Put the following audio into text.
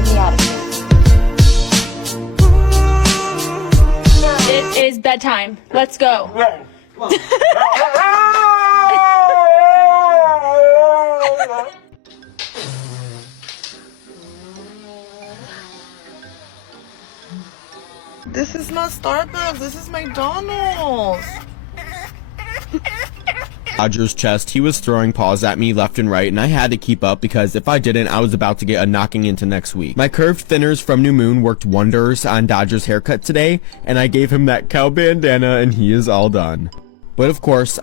give me attitude. It is bedtime. Let's go. This is not Starbucks, this is McDonald's. Dodger's chest, he was throwing paws at me left and right, and I had to keep up because if I didn't, I was about to get a knocking into next week. My curved thinners from New Moon worked wonders on Dodger's haircut today, and I gave him that cow bandana and he is all done. But of course,